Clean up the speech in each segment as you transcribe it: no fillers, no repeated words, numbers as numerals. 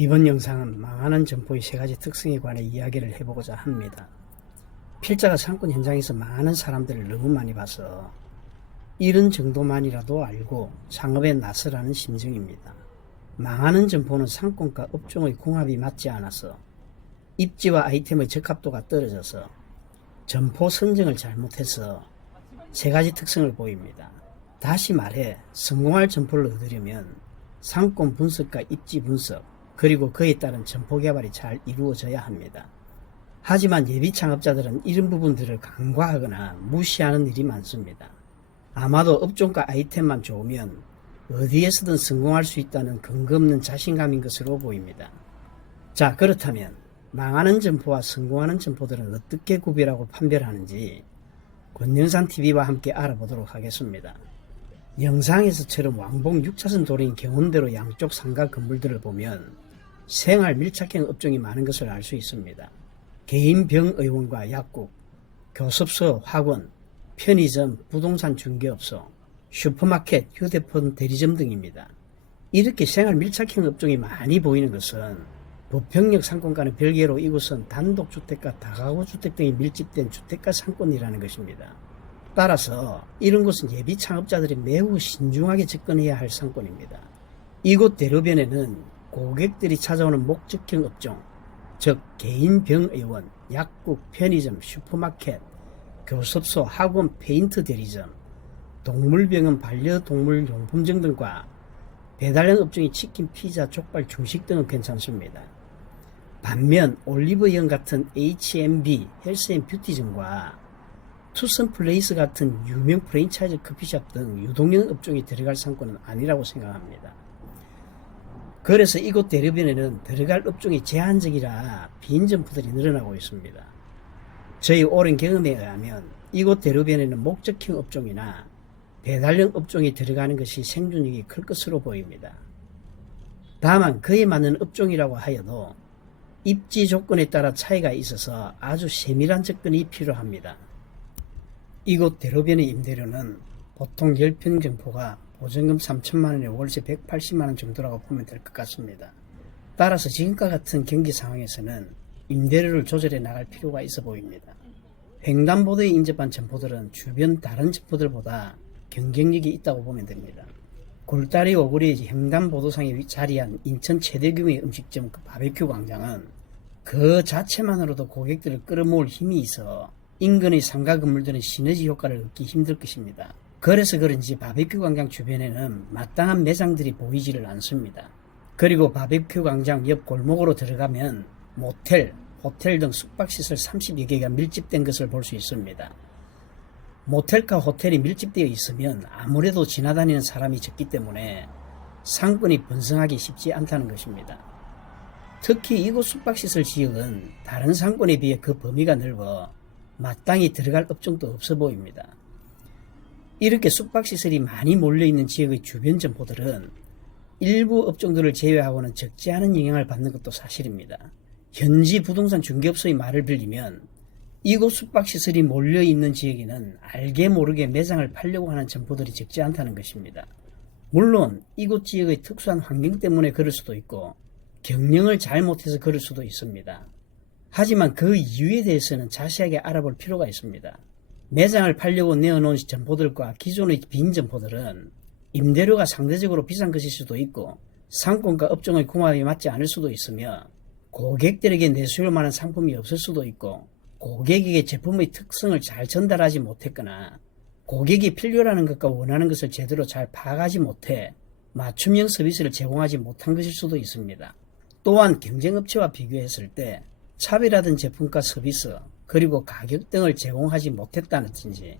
이번 영상은 망하는 점포의 3가지 특성에 관해 이야기를 해보고자 합니다. 필자가 상권 현장에서 많은 사람들을 너무 많이 봐서 이런 정도만이라도 알고 창업에 나서라는 심정입니다. 망하는 점포는 상권과 업종의 궁합이 맞지 않아서 입지와 아이템의 적합도가 떨어져서 점포 선정을 잘못해서 3가지 특성을 보입니다. 다시 말해 성공할 점포를 얻으려면 상권 분석과 입지 분석 그리고 그에 따른 점포 개발이 잘 이루어져야 합니다. 하지만 예비 창업자들은 이런 부분들을 간과하거나 무시하는 일이 많습니다. 아마도 업종과 아이템만 좋으면 어디에서든 성공할 수 있다는 근거 없는 자신감인 것으로 보입니다. 자, 그렇다면 망하는 점포와 성공하는 점포들은 어떻게 구별하고 판별하는지 권영산TV와 함께 알아보도록 하겠습니다. 영상에서처럼 왕복 6차선 도로인 경운대로 양쪽 상가 건물들을 보면 생활 밀착형 업종이 많은 것을 알 수 있습니다. 개인 병의원과 약국, 교습소, 학원, 편의점, 부동산 중개업소, 슈퍼마켓, 휴대폰 대리점 등입니다. 이렇게 생활 밀착형 업종이 많이 보이는 것은 부평역 상권과는 별개로 이곳은 단독주택과 다가구주택 등이 밀집된 주택가 상권이라는 것입니다. 따라서 이런 곳은 예비 창업자들이 매우 신중하게 접근해야 할 상권입니다. 이곳 대로변에는 고객들이 찾아오는 목적형 업종, 즉 개인 병의원, 약국, 편의점, 슈퍼마켓, 교습소, 학원, 페인트 대리점, 동물병원, 반려동물 용품점 등과 배달형 업종이 치킨, 피자, 족발, 중식 등은 괜찮습니다. 반면 올리브영 같은 H&B, 헬스앤뷰티점과 투썸플레이스 같은 유명 프랜차이즈 커피숍 등 유동형 업종이 들어갈 상권은 아니라고 생각합니다. 그래서 이곳 대로변에는 들어갈 업종이 제한적이라 빈 점포들이 늘어나고 있습니다. 저희 오랜 경험에 의하면 이곳 대로변에는 목적형 업종이나 배달형 업종이 들어가는 것이 생존력이 클 것으로 보입니다. 다만 그에 맞는 업종이라고 하여도 입지 조건에 따라 차이가 있어서 아주 세밀한 접근이 필요합니다. 이곳 대로변의 임대료는 보통 10평 점포가 보증금 3천만원에 월세 180만원 정도라고 보면 될 것 같습니다. 따라서 지금과 같은 경기 상황에서는 임대료를 조절해 나갈 필요가 있어 보입니다. 횡단보도에 인접한 점포들은 주변 다른 점포들보다 경쟁력이 있다고 보면 됩니다. 굴다리 오거리 횡단보도상에 자리한 인천 최대 규모의 음식점 바베큐 광장은 그 자체만으로도 고객들을 끌어모을 힘이 있어 인근의 상가 건물들은 시너지 효과를 얻기 힘들 것입니다. 그래서 그런지 바베큐 광장 주변에는 마땅한 매장들이 보이지를 않습니다. 그리고 바베큐 광장 옆 골목으로 들어가면 모텔, 호텔 등 숙박시설 30여 개가 밀집된 것을 볼 수 있습니다. 모텔과 호텔이 밀집되어 있으면 아무래도 지나다니는 사람이 적기 때문에 상권이 번성하기 쉽지 않다는 것입니다. 특히 이곳 숙박시설 지역은 다른 상권에 비해 그 범위가 넓어 마땅히 들어갈 업종도 없어 보입니다. 이렇게 숙박시설이 많이 몰려있는 지역의 주변 점포들은 일부 업종들을 제외하고는 적지 않은 영향을 받는 것도 사실입니다. 현지 부동산 중개업소의 말을 빌리면 이곳 숙박시설이 몰려있는 지역에는 알게 모르게 매장을 팔려고 하는 점포들이 적지 않다는 것입니다. 물론 이곳 지역의 특수한 환경 때문에 그럴 수도 있고 경영을 잘못해서 그럴 수도 있습니다. 하지만 그 이유에 대해서는 자세하게 알아볼 필요가 있습니다. 매장을 팔려고 내어놓은 점포들과 기존의 빈 점포들은 임대료가 상대적으로 비싼 것일 수도 있고 상권과 업종의 궁합이 맞지 않을 수도 있으며 고객들에게 내수할 만한 상품이 없을 수도 있고 고객에게 제품의 특성을 잘 전달하지 못했거나 고객이 필요로 하는 것과 원하는 것을 제대로 잘 파악하지 못해 맞춤형 서비스를 제공하지 못한 것일 수도 있습니다. 또한 경쟁업체와 비교했을 때 차별화된 제품과 서비스 그리고 가격 등을 제공하지 못했다든지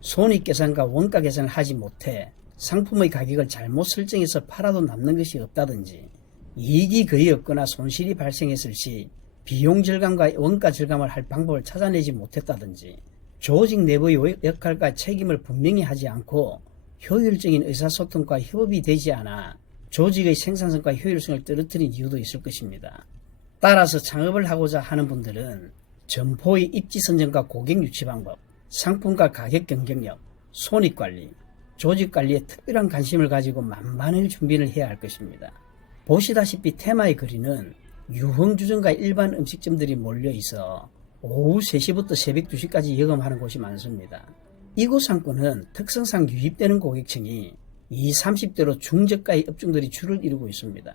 손익계산과 원가 계산을 하지 못해 상품의 가격을 잘못 설정해서 팔아도 남는 것이 없다든지 이익이 거의 없거나 손실이 발생했을 시 비용 절감과 원가 절감을 할 방법을 찾아내지 못했다든지 조직 내부의 역할과 책임을 분명히 하지 않고 효율적인 의사소통과 협업이 되지 않아 조직의 생산성과 효율성을 떨어뜨린 이유도 있을 것입니다. 따라서 창업을 하고자 하는 분들은 점포의 입지 선정과 고객 유치 방법, 상품과 가격 경쟁력, 손익관리, 조직관리에 특별한 관심을 가지고 만반의 준비를 해야 할 것입니다. 보시다시피 테마의 거리는 유흥주점과 일반 음식점들이 몰려있어 오후 3시부터 새벽 2시까지 영업하는 곳이 많습니다. 이곳 상권은 특성상 유입되는 고객층이 20, 30대로 중저가의 업종들이 줄을 이루고 있습니다.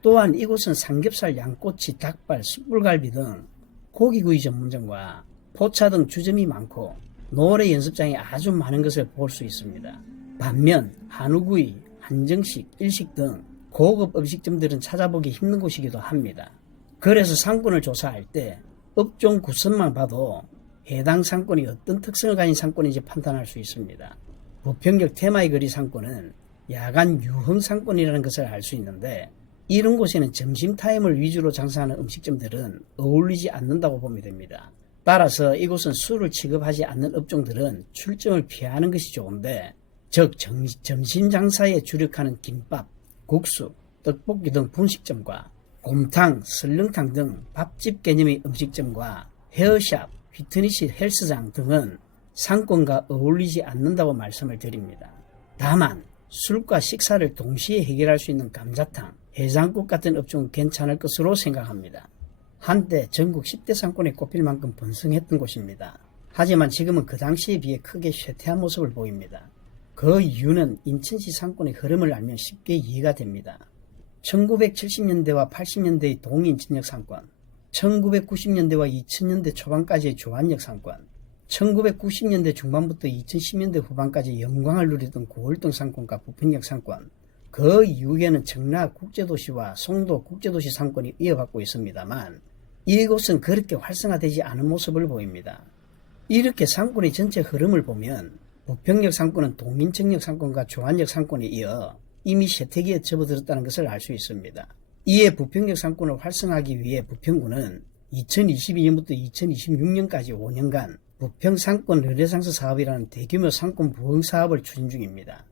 또한 이곳은 삼겹살, 양꼬치, 닭발, 숯불갈비 등 고기구이 전문점과 포차 등 주점이 많고 노래 연습장이 아주 많은 것을 볼 수 있습니다. 반면 한우구이, 한정식, 일식 등 고급 음식점들은 찾아보기 힘든 곳이기도 합니다. 그래서 상권을 조사할 때 업종 구성만 봐도 해당 상권이 어떤 특성을 가진 상권인지 판단할 수 있습니다. 부평역 테마의 거리 상권은 야간 유흥 상권이라는 것을 알 수 있는데 이런 곳에는 점심타임을 위주로 장사하는 음식점들은 어울리지 않는다고 보면 됩니다. 따라서 이곳은 술을 취급하지 않는 업종들은 출점을 피하는 것이 좋은데, 즉 점심 장사에 주력하는 김밥, 국수, 떡볶이 등 분식점과 곰탕, 설렁탕 등 밥집 개념의 음식점과 헤어샵, 피트니스 헬스장 등은 상권과 어울리지 않는다고 말씀을 드립니다. 다만 술과 식사를 동시에 해결할 수 있는 감자탕, 해장국 같은 업종은 괜찮을 것으로 생각합니다. 한때 전국 10대 상권에 꼽힐 만큼 번성했던 곳입니다. 하지만 지금은 그 당시에 비해 크게 쇠퇴한 모습을 보입니다. 그 이유는 인천시 상권의 흐름을 알면 쉽게 이해가 됩니다. 1970년대와 80년대의 동인천역 상권, 1990년대와 2000년대 초반까지의 조안역 상권, 1990년대 중반부터 2010년대 후반까지 영광을 누리던 구월동 상권과 부평역 상권, 그 이후에는 청라 국제도시와 송도 국제도시 상권이 이어받고 있습니다만 이곳은 그렇게 활성화되지 않은 모습을 보입니다. 이렇게 상권의 전체 흐름을 보면 부평역 상권은 동인천역 상권과 조안역 상권에 이어 이미 쇠퇴기에 접어들었다는 것을 알 수 있습니다. 이에 부평역 상권을 활성화하기 위해 부평구는 2022년부터 2026년까지 5년간 부평 상권 르네상스 사업이라는 대규모 상권 부흥 사업을 추진 중입니다.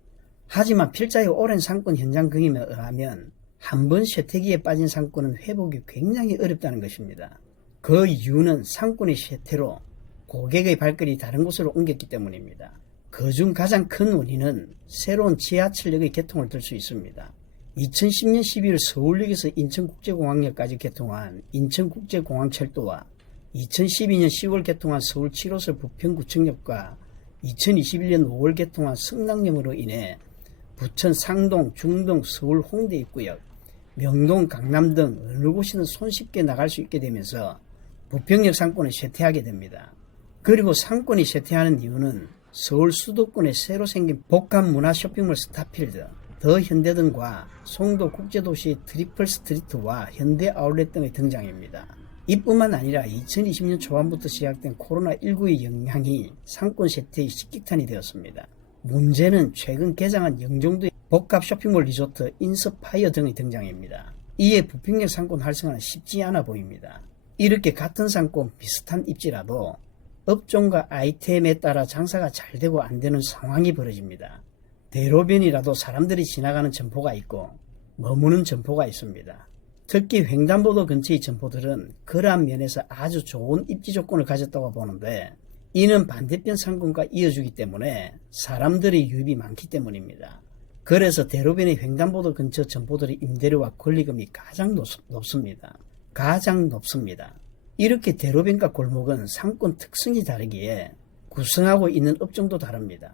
하지만 필자의 오랜 상권 현장 경험에 의하면 한 번 쇠퇴기에 빠진 상권은 회복이 굉장히 어렵다는 것입니다. 그 이유는 상권의 쇠퇴로 고객의 발걸이 다른 곳으로 옮겼기 때문입니다. 그중 가장 큰 원인은 새로운 지하철역의 개통을 들 수 있습니다. 2010년 12월 서울역에서 인천국제공항역까지 개통한 인천국제공항철도와 2012년 10월 개통한 서울 7호선 부평구청역과 2021년 5월 개통한 성남역으로 인해 부천 상동, 중동, 서울 홍대 입구역, 명동, 강남 등 어느 곳이든 손쉽게 나갈 수 있게 되면서 부평역 상권을 쇠퇴하게 됩니다. 그리고 상권이 쇠퇴하는 이유는 서울 수도권에 새로 생긴 복합 문화 쇼핑몰 스타필드, 더 현대 등과 송도 국제도시 트리플 스트리트와 현대 아울렛 등의 등장입니다. 이뿐만 아니라 2020년 초반부터 시작된 코로나19의 영향이 상권 쇠퇴의 식객탄이 되었습니다. 문제는 최근 개장한 영종도의 복합 쇼핑몰 리조트 인스파이어 등의 등장입니다. 이에 부평역 상권 활성화는 쉽지 않아 보입니다. 이렇게 같은 상권 비슷한 입지라도 업종과 아이템에 따라 장사가 잘 되고 안 되는 상황이 벌어집니다. 대로변이라도 사람들이 지나가는 점포가 있고 머무는 점포가 있습니다. 특히 횡단보도 근처의 점포들은 그러한 면에서 아주 좋은 입지 조건을 가졌다고 보는데 이는 반대편 상권과 이어주기 때문에 사람들의 유입이 많기 때문입니다. 그래서 대로변의 횡단보도 근처 점포들의 임대료와 권리금이 가장 높습니다. 가장 높습니다. 이렇게 대로변과 골목은 상권 특성이 다르기에 구성하고 있는 업종도 다릅니다.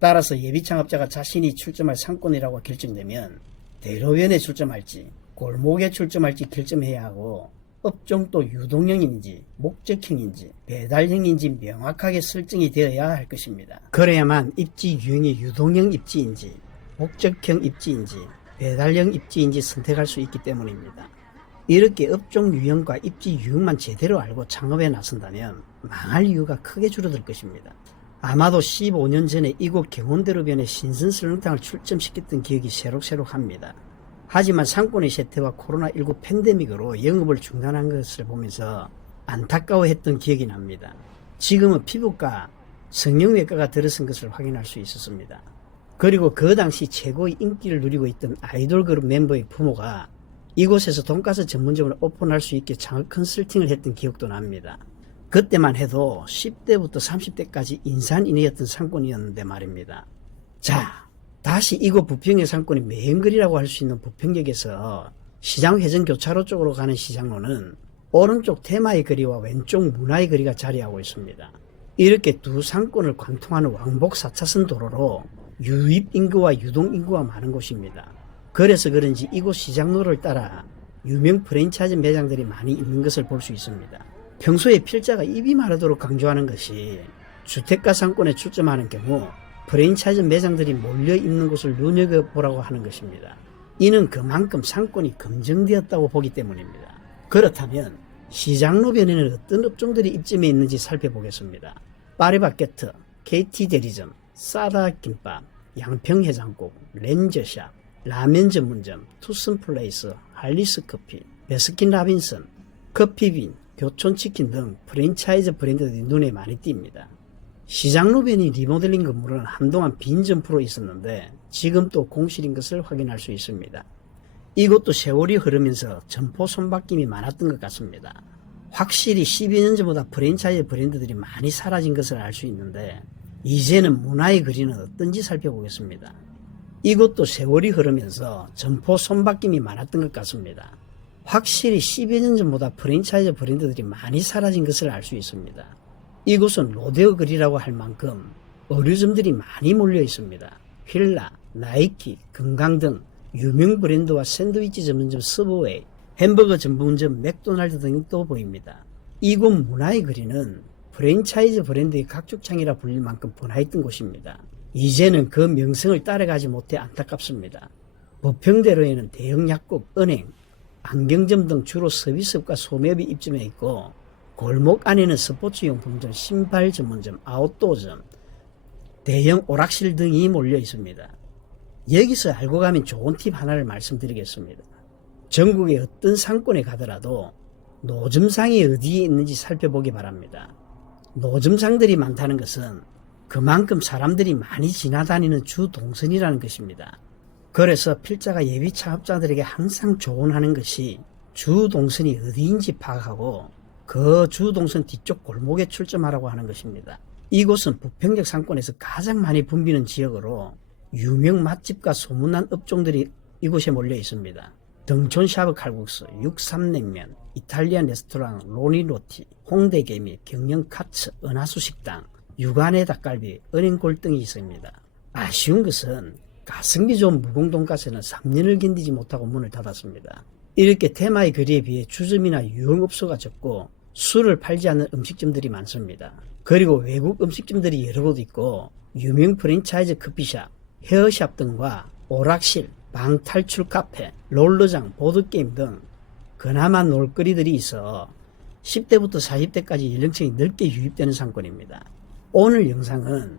따라서 예비 창업자가 자신이 출점할 상권이라고 결정되면 대로변에 출점할지 골목에 출점할지 결정해야 하고 업종도 유동형인지 목적형인지 배달형인지 명확하게 설정이 되어야 할 것입니다. 그래야만 입지 유형이 유동형 입지인지 목적형 입지인지 배달형 입지인지 선택할 수 있기 때문입니다. 이렇게 업종 유형과 입지 유형만 제대로 알고 창업에 나선다면 망할 이유가 크게 줄어들 것입니다. 아마도 15년 전에 이곳 경운대로변에 신선 설렁탕을 출점시켰던 기억이 새록새록합니다. 하지만 상권의 쇠퇴와 코로나19 팬데믹으로 영업을 중단한 것을 보면서 안타까워했던 기억이 납니다. 지금은 피부과, 성형외과가 들어선 것을 확인할 수 있었습니다. 그리고 그 당시 최고의 인기를 누리고 있던 아이돌 그룹 멤버의 부모가 이곳에서 돈가스 전문점을 오픈할 수 있게 창업 컨설팅을 했던 기억도 납니다. 그때만 해도 10대부터 30대까지 인산인해였던 상권이었는데 말입니다. 자, 다시 이곳 부평의 상권이 메인거리라고 할 수 있는 부평역에서 시장 회전 교차로 쪽으로 가는 시장로는 오른쪽 테마의 거리와 왼쪽 문화의 거리가 자리하고 있습니다. 이렇게 두 상권을 관통하는 왕복 4차선 도로로 유입 인구와 유동 인구가 많은 곳입니다. 그래서 그런지 이곳 시장로를 따라 유명 프랜차이즈 매장들이 많이 있는 것을 볼 수 있습니다. 평소에 필자가 입이 마르도록 강조하는 것이 주택가 상권에 초점하는 경우 프랜차이즈 매장들이 몰려 있는 곳을 눈여겨보라고 하는 것입니다. 이는 그만큼 상권이 검증되었다고 보기 때문입니다. 그렇다면 시장로변에는 어떤 업종들이 입점해 있는지 살펴보겠습니다. 파리바게트, KT대리점, 싸다김밥, 양평해장국, 렌저샵, 라면 전문점, 투슨플레이스, 할리스커피, 베스킨라빈슨, 커피빈, 교촌치킨 등 프랜차이즈 브랜드들이 눈에 많이 띕니다. 시장로변이 리모델링 건물은 한동안 빈 점포로 있었는데 지금 또 공실인 것을 확인할 수 있습니다. 이곳도 세월이 흐르면서 점포 손바뀜이 많았던 것 같습니다. 확실히 12년 년 전보다 프랜차이즈 브랜드들이 많이 사라진 것을 알 수 있는데 이제는 문화의 거리는 어떤지 살펴보겠습니다. 이곳도 세월이 흐르면서 점포 손바뀜이 많았던 것 같습니다. 확실히 10여 년 전보다 프랜차이즈 브랜드들이 많이 사라진 것을 알 수 있습니다. 이곳은 로데오 거리라고 할 만큼 의류점들이 많이 몰려 있습니다. 휠라, 나이키, 건강 등 유명 브랜드와 샌드위치 전문점 서브웨이, 햄버거 전문점 맥도날드 등이 또 보입니다. 이곳 문화의 거리는 프랜차이즈 브랜드의 각축창이라 불릴 만큼 번화했던 곳입니다. 이제는 그 명성을 따라가지 못해 안타깝습니다. 부평대로에는 대형 약국, 은행, 안경점 등 주로 서비스업과 소매업이 입점해 있고 골목 안에는 스포츠용품점, 신발 전문점, 아웃도어점, 대형 오락실 등이 몰려 있습니다. 여기서 알고 가면 좋은 팁 하나를 말씀드리겠습니다. 전국의 어떤 상권에 가더라도 노점상이 어디에 있는지 살펴보기 바랍니다. 노점상들이 많다는 것은 그만큼 사람들이 많이 지나다니는 주 동선이라는 것입니다. 그래서 필자가 예비 창업자들에게 항상 조언하는 것이 주 동선이 어디인지 파악하고 그 주 동선 뒤쪽 골목에 출점하라고 하는 것입니다. 이곳은 부평역 상권에서 가장 많이 붐비는 지역으로 유명 맛집과 소문난 업종들이 이곳에 몰려 있습니다. 등촌샤브 칼국수, 육삼냉면, 이탈리안 레스토랑 로니로티, 홍대개미, 경영카츠, 은하수식당, 육안의 닭갈비, 은행골 등이 있습니다. 아쉬운 것은 가성비 좋은 무공돈가스는 3년을 견디지 못하고 문을 닫았습니다. 이렇게 테마의 거리에 비해 주점이나 유흥업소가 적고 술을 팔지 않는 음식점들이 많습니다. 그리고 외국 음식점들이 여러 곳 있고 유명 프랜차이즈 커피숍, 헤어샵 등과 오락실, 방탈출 카페, 롤러장, 보드게임 등 그나마 놀거리들이 있어 10대부터 40대까지 연령층이 넓게 유입되는 상권입니다. 오늘 영상은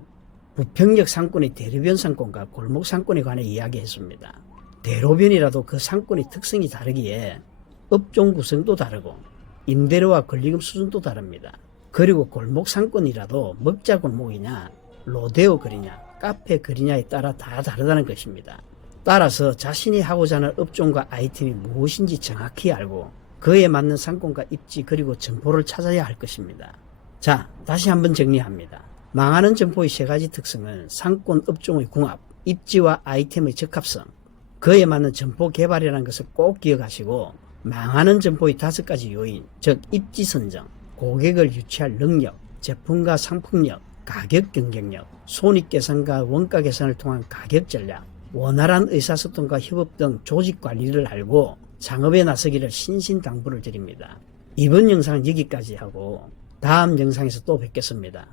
부평역 상권의 대로변 상권과 골목 상권에 관해 이야기했습니다. 대로변이라도 그 상권의 특성이 다르기에 업종 구성도 다르고 임대료와 권리금 수준도 다릅니다. 그리고 골목 상권이라도 먹자 골목이냐, 로데오 거리냐, 카페 거리냐에 따라 다 다르다는 것입니다. 따라서 자신이 하고자 하는 업종과 아이템이 무엇인지 정확히 알고 그에 맞는 상권과 입지 그리고 점포를 찾아야 할 것입니다. 자, 다시 한번 정리합니다. 망하는 점포의 세 가지 특성은 상권 업종의 궁합, 입지와 아이템의 적합성, 그에 맞는 점포 개발이라는 것을 꼭 기억하시고 망하는 점포의 5가지 요인, 즉 입지 선정, 고객을 유치할 능력, 제품과 상품력, 가격 경쟁력, 손익 계산과 원가 계산을 통한 가격 전략, 원활한 의사소통과 협업 등 조직 관리를 알고 창업에 나서기를 신신당부를 드립니다. 이번 영상은 여기까지 하고 다음 영상에서 또 뵙겠습니다.